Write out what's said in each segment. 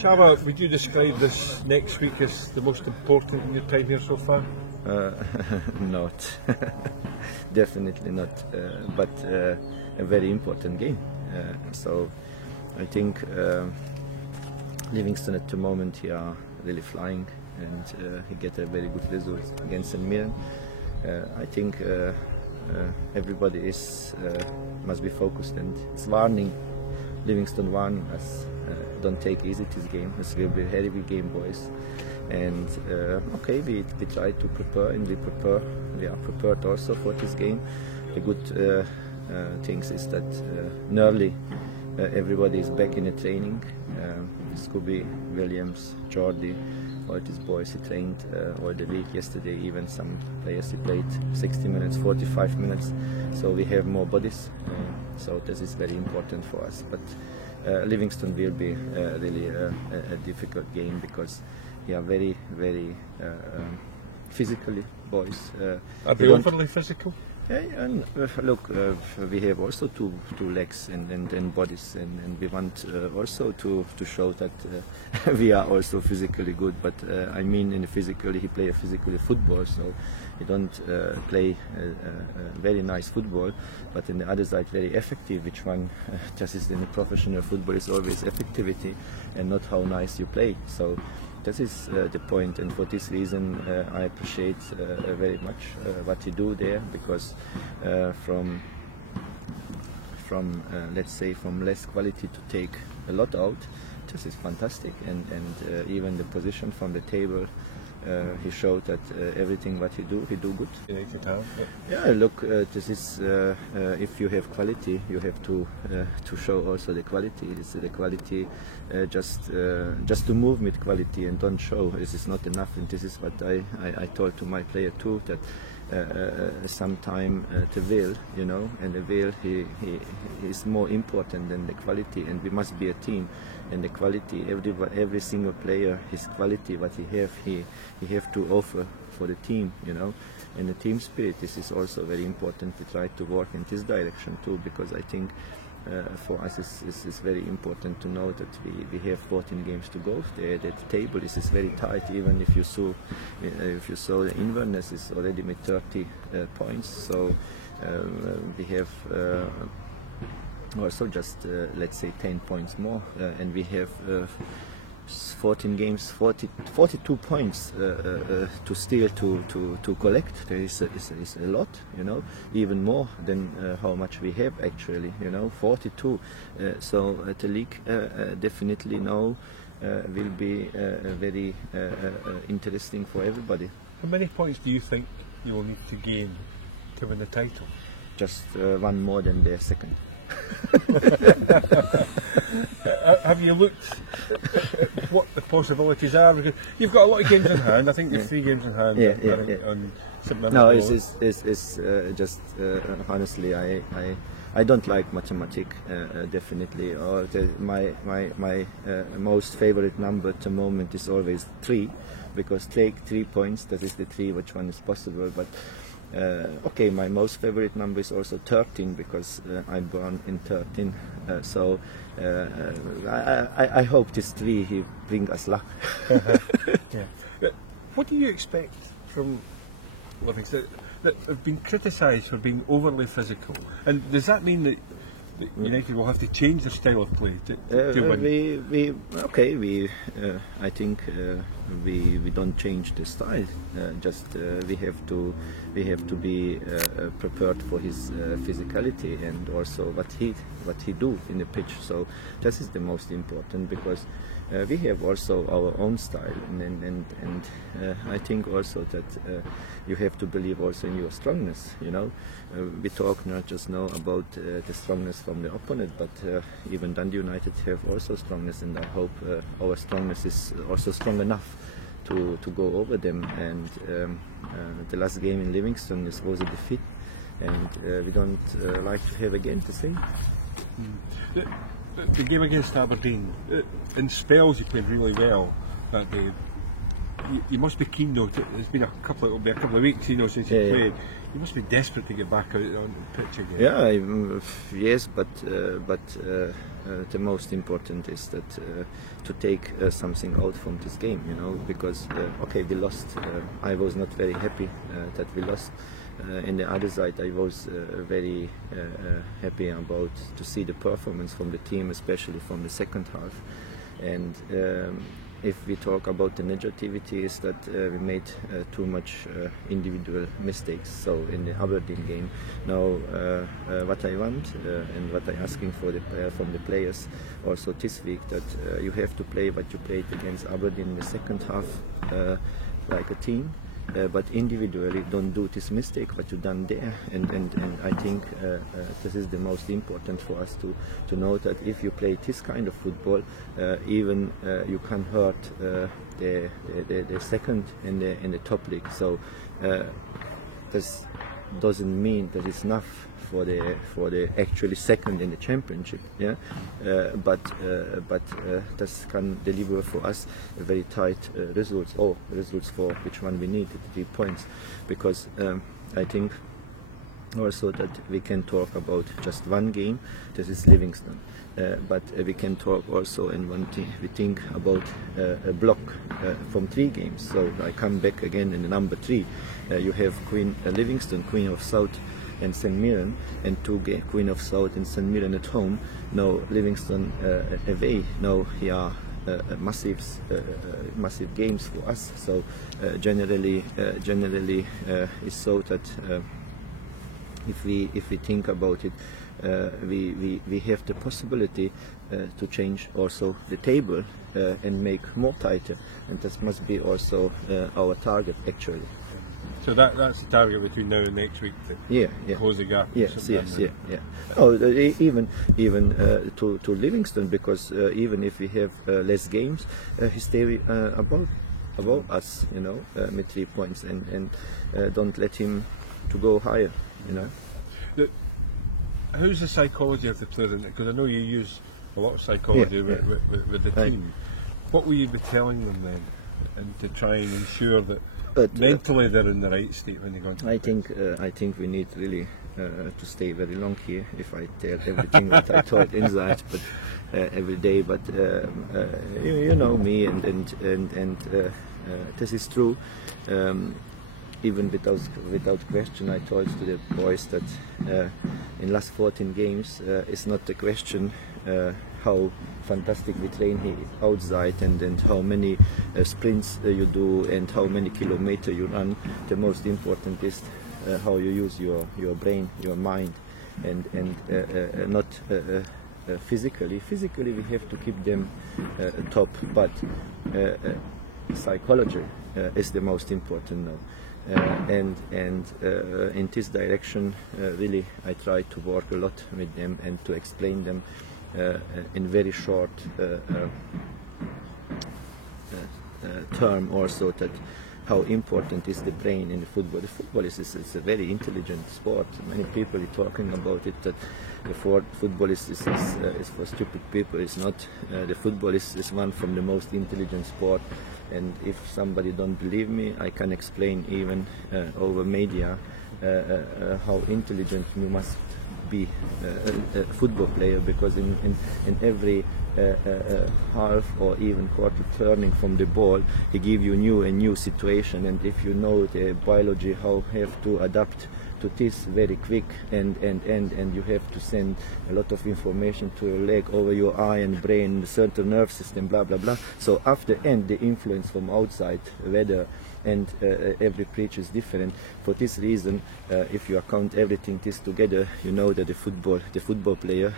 Shava, would you describe this next week as the most important in your time here so far? Not, definitely not, but a very important game. So I think Livingston at the moment he are really flying, and he get a very good result against St Mirren. I think everybody must be focused, and it's warning. Livingston warning us. Don't take easy this game. It will be a heavy game, boys. And okay, we try to prepare, and we are prepared also for this game. The good things is that nearly everybody is back in the training. Scooby, Williams, Jordi, all these boys, he trained all the week. Yesterday even some players he played 60 minutes, 45 minutes, so we have more bodies, so this is very important for us. But Livingston will be really a difficult game because they are very, very physically boys. Are they overly physical? Yeah, and look, we have also two legs and bodies, and we want also to show that we are also physically good. But I mean, in physically, he play a physically football, so he don't play very nice football, but in the other side very effective. Which one? Just as in professional football is always effectivity and not how nice you play. So this is the point, and for this reason I appreciate very much what he do there, because from let's say from less quality to take a lot out, this is fantastic, and even the position from the table, he showed that everything what he do good. Yeah, look, this is if you have quality, you have to show also the quality. It's the quality just to move with quality and don't show. This is not enough, and this is what I told to my player too, that sometime the will, you know, and the will he is more important than the quality, and we must be a team. And the quality, every single player, his quality, what he have to offer for the team, you know. And the team spirit, this is also very important. We try to work in this direction too, because I think for us it's very important to know that we have 14 games to go. The table is very tight. Even if you saw the Inverness is already with 30 points, so we have. Also just let's say 10 points more, and we have 14 games, 42 points to still to collect. There is a lot, you know, even more than how much we have actually, you know, 42. So the league definitely now will be very interesting for everybody. How many points do you think you will need to gain to win the title? Just one more than the second. Have you looked at what the possibilities are? Because you've got a lot of games in hand. I think there's 3 games in hand. On no, it's just honestly, I don't like mathematics definitely. Or my most favorite number at the moment is always 3, because take 3 points. That is the 3 which one is possible, but. Okay, my most favorite number is also 13, because I'm born in 13. So I hope this 3 he bring us luck. Yeah. What do you expect from Livingston that have been criticised for being overly physical? And does that mean that United will have to change their style of play to win? I think we don't change the style. Just we have to be prepared for his physicality, and also what he do in the pitch. So this is the most important, because we have also our own style, and I think also that you have to believe also in your strongness. You know, we talk not just now about the strongness from the opponent, but even Dundee United have also strongness, and I hope our strongness is also strong enough to go over them. And the last game in Livingston was a defeat, and we don't like to have again the same. The game against Aberdeen, in spells you played really well that day. you must be keen though. It's been it'll be a couple of weeks, since you played. You must be desperate to get back out on the pitch again. Yeah, yes, but the most important is that to take something out from this game, because okay, we lost. I was not very happy that we lost. In the other side, I was very happy about to see the performance from the team, especially from the second half. And if we talk about the negativity, is that we made too much individual mistakes. So in the Aberdeen game, now what I want and what I'm asking from the players also this week, that you have to play what you played against Aberdeen in the second half like a team. But individually, don't do this mistake what you done there, and I think this is the most important for us to know that if you play this kind of football, even you can hurt the second in the top league. So this doesn't mean that it's enough for the actually second in the championship, but this can deliver for us a very tight results for which one we need, 3 points, because I think also that we can talk about just one game, this is Livingston, but we can talk also, and one thing we think about a block from 3 games. So I come back again in the number 3. You have Livingston, Queen of South, and St Mirren, and 2 Queen of South and St Mirren at home. Now Livingston away. Now here massive games for us. So generally it's so that if we think about it, we have the possibility to change also the table and make more tighter, and this must be also our target actually. So that's the target between now and next week to close the gap. Yes. Oh, even to Livingston, because even if we have less games, he stay above us, with 3 points, and don't let him to go higher, How's the psychology of the player? Because I know you use a lot of psychology with the team. What will you be telling them then, and to try and ensure that mentally they're in the right state when they go into I think we need really to stay very long here. If I tell everything that I thought inside, but every day. But you know me, and this is true. Even without question, I told to the boys that in last 14 games, it's not the question how fantastic we train here outside, and how many sprints you do and how many kilometers you run. The most important is how you use your brain, your mind, and not physically. Physically we have to keep them top, but psychology is the most important now. And in this direction, really, I try to work a lot with them and to explain them in very short term also that how important is the brain in the football. The football is a very intelligent sport. Many people are talking about it, that the football is for stupid people. It's not. The football is one from the most intelligent sport. And if somebody don't believe me, I can explain even over media how intelligent you must be a football player, because in every half or even quarter turning from the ball, he give you new situation, and if you know the biology how have to adapt to this very quick, and you have to send a lot of information to your leg over your eye and brain, certain nerve system, blah blah blah. So after end, the influence from outside, weather, and every pitch is different. For this reason, if you account everything this together, you know that the football player,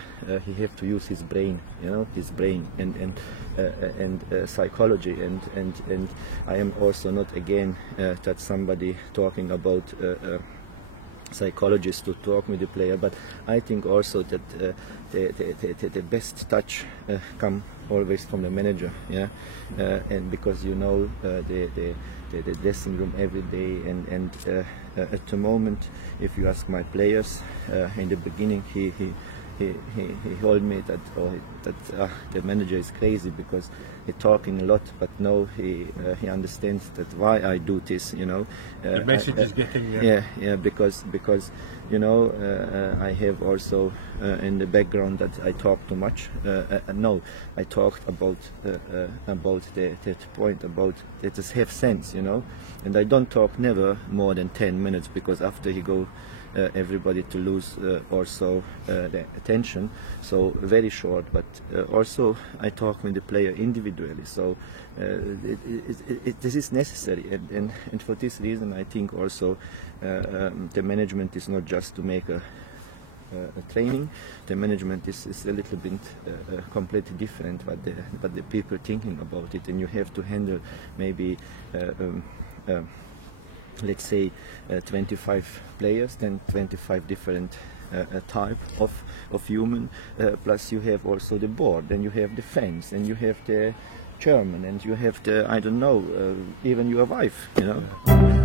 he have to use his brain, his brain and psychology, and I am also not again that somebody talking about psychologists to talk with the player, but I think also that the best touch come always from the manager, and because the dressing room every day, and at the moment, if you ask my players, in the beginning he he told me that the manager is crazy because he's talking a lot, but no, he understands that why I do this, you know. The message is getting there. Yeah, because you know, I have also in the background that I talk too much. No, I talked about the point about it just have sense, you know, and I don't talk never more than 10 minutes because after he go everybody to lose also the attention, so very short, but also I talk with the player individually, so this is necessary, and for this reason I think also the management is not just to make a training. The management is a little bit completely different what the people thinking about it, and you have to handle maybe let's say 25 players, then 25 different type of human, plus you have also the board, and you have the fans, and you have the chairman, and you have the, I don't know, even your wife, you know.